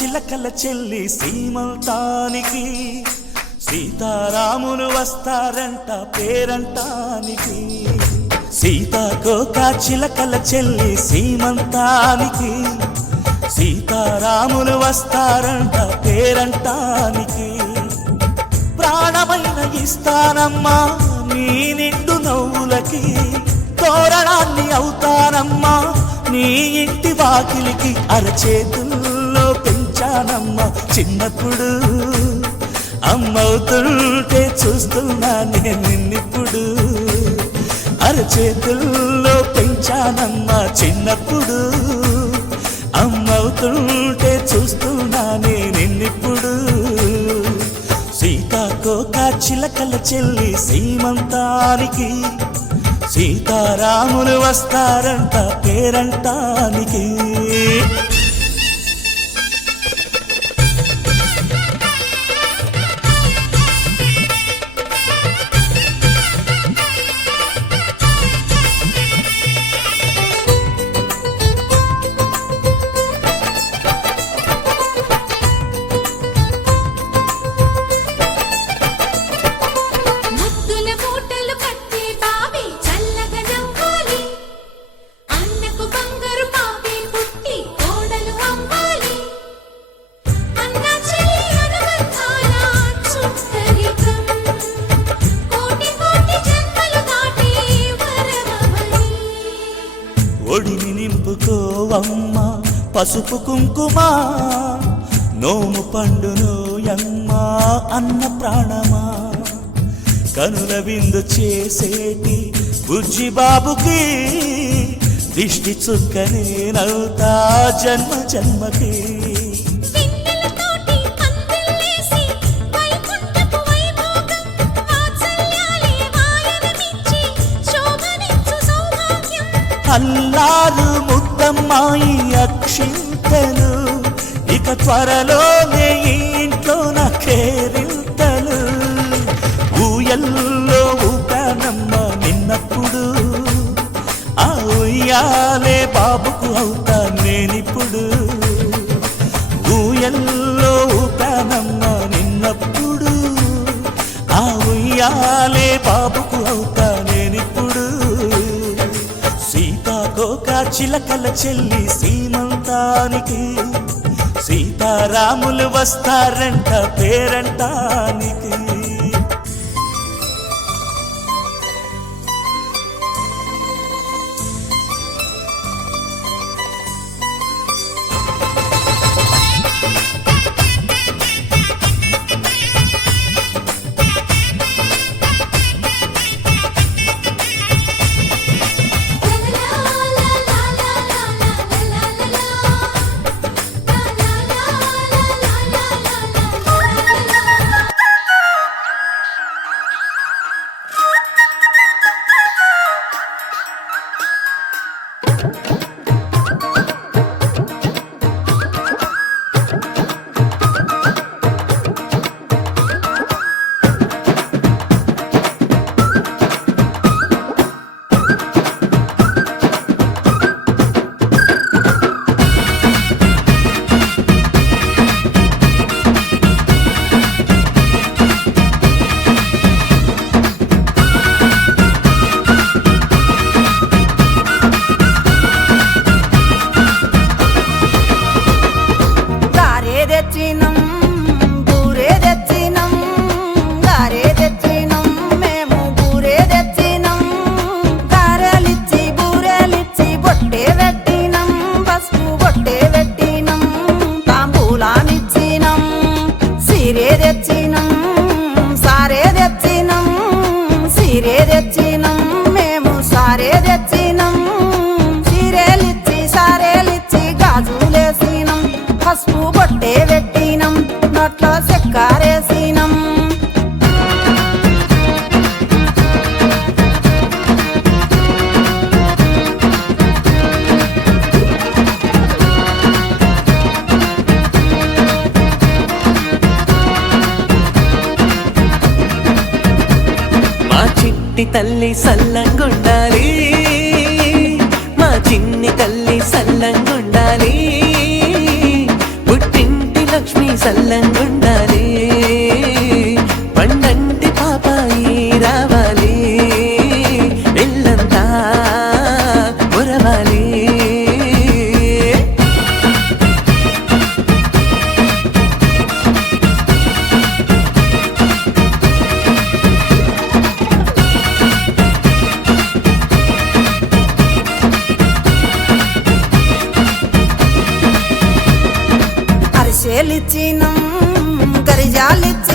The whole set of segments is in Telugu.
చిలకల చెల్లి సీమంతానికి సీతారాములు వస్తారంట పేరంటానికి. సీతాకోక చిలకల చెల్లి సీమంతానికి సీతారాములు వస్తారంట పేరంటానికి. ప్రాణమైన ఇస్తానమ్మా నీ నిండు నవ్వులకి తోరణాన్ని అవుతానమ్మా. నీ ఇంటి వాకిలికి అరచేతుల్లో పెంచానమ్మా చిన్నప్పుడు. అమ్మవుతుంటే చూస్తున్నా నేను నిన్నిప్పుడు. అరచేతుల్లో పెంచానమ్మా చిన్నప్పుడు. అమ్మవుతుంటే చూస్తున్నా నేను నిన్నిప్పుడు. సీతాకోక చిలకల చెల్లి సీమంతానికి సీతారాములు వస్తారంట పేరంటానికి. పసుపు కుంకుమ నోము పండునోయమ్మ అన్న ప్రాణమా? కనుల విందు చేసేటి బుజ్జి బాబుకి దిష్టి చుక్కనేనవుతా జన్మ జన్మకి. పిన్నెలతోటి పందిళ్ళేసి ముద్దమ్మాయి అక్షింతలు. ఇక త్వరలోనే ఇంట్లో నా కేరింతలు ఊయల్లో ఊపానమ్మ నిన్నప్పుడు. ఆ ఉయ్యాలే బాబుకు అవుతా నేనిప్పుడు. ఊయల్లో ఊపానమ్మ నిన్నప్పుడు. ఆ ఉయ్యాలే బాబుకు అవుతా చిలకల చెల్లి సీమంతానికి. సీతారాములు వస్తారంట పేరంటానికి. మా చిట్టి తల్లి సల్లంగుండాలి. మా చిన్ని తల్లి సల్లంగుండాలి. పుట్టింటి లక్ష్మి సల్లంగుండాలి. reality.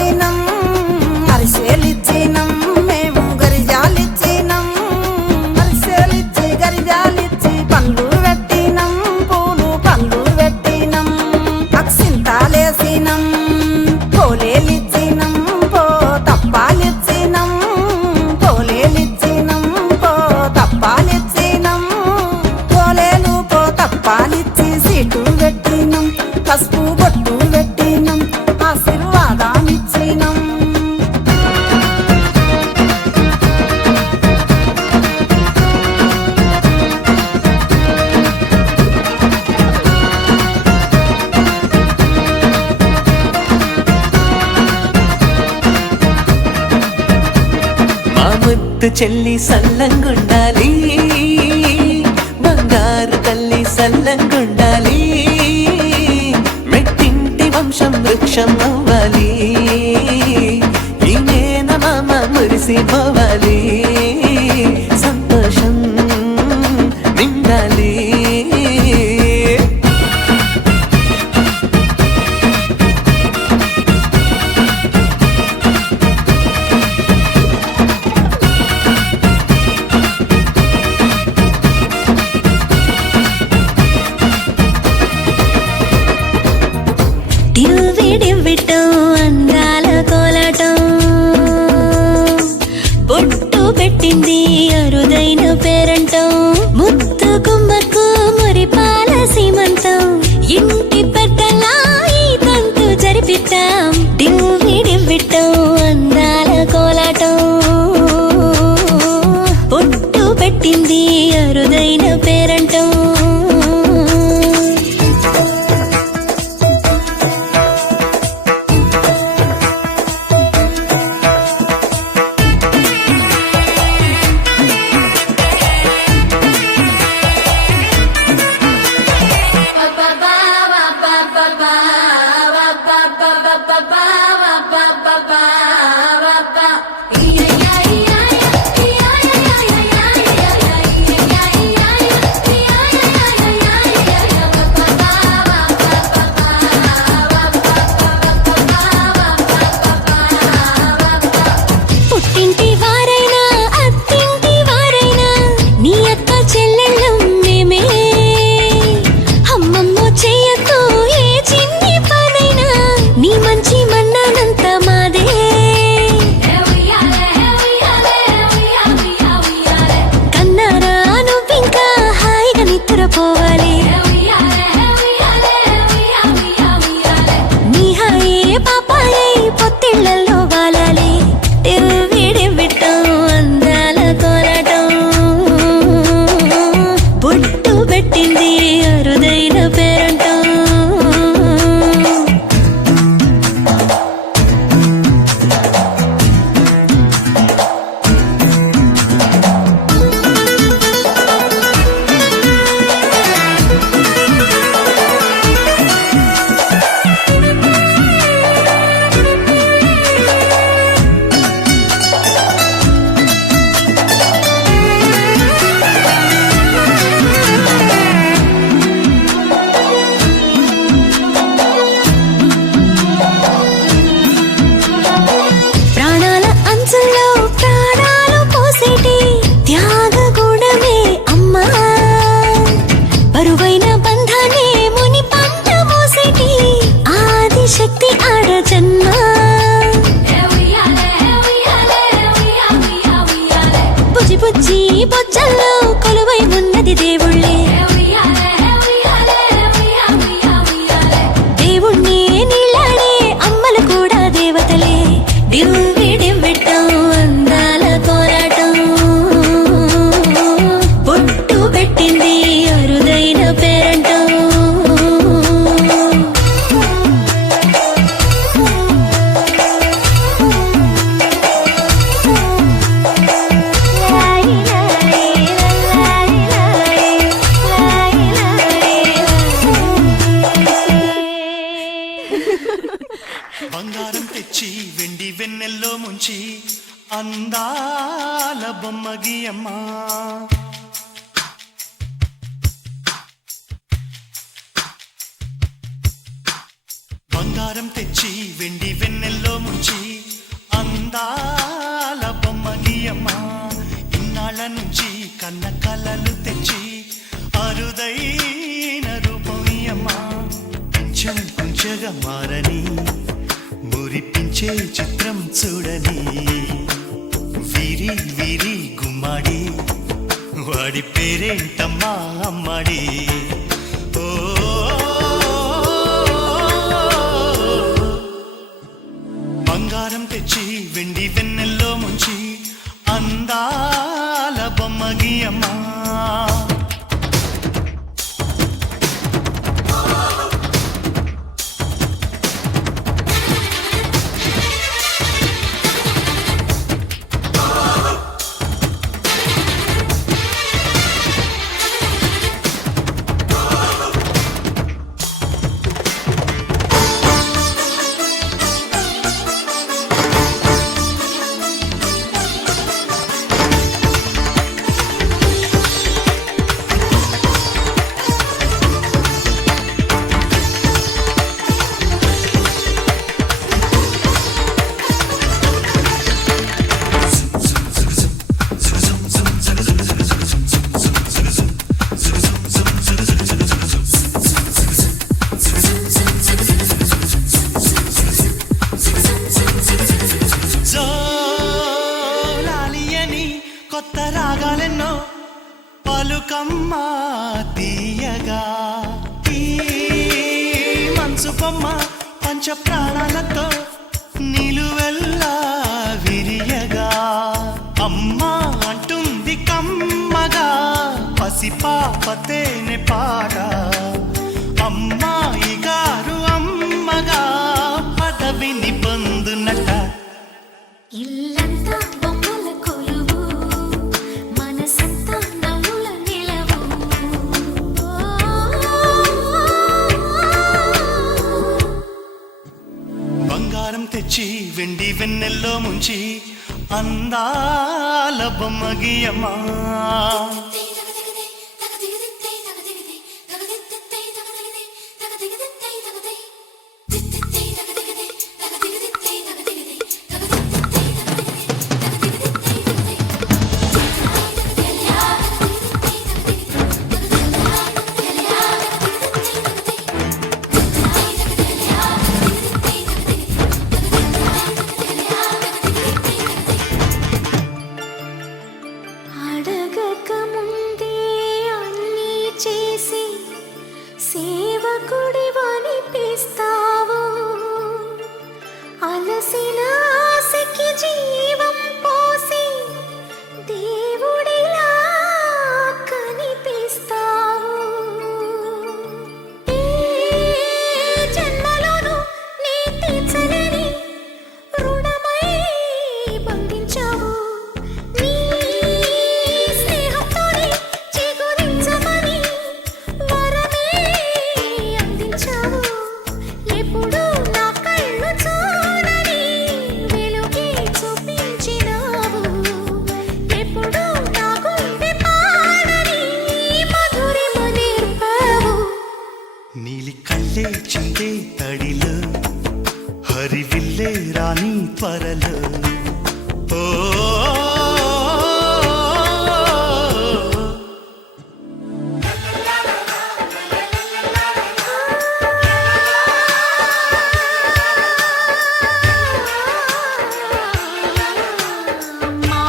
ముద్దు చెల్లి సల్లంగుండాలి. బంగారు తల్లి సల్లంగుండాలి. మెట్టింటి వంశం వృక్షం అవ్వాలి. ఈ నేన మామ మురిసిపోవాలి. బంగారం తెచ్చి వెండి వెన్నెల్లో ముంచి అందాల బొమ్మ గీయమ్మ ఇన్నాళ్ళ నుంచి కన్న కలలు తెచ్చి అరుదైన రూపమీయమ్మ కొంచెం పంచగా మారని మురిపించే చిత్రం చూడని విరి విరి గుమ్మడి వాడి పేరేంటమ్మా అమ్మడి. తెచ్చి వెండి వెన్నెల్లో ముంచి అందాల బొమ్మ గీయమ్మా. ಅಂದಾಲ ಬೊಮ್ಮಗಿಯಮ್ಮ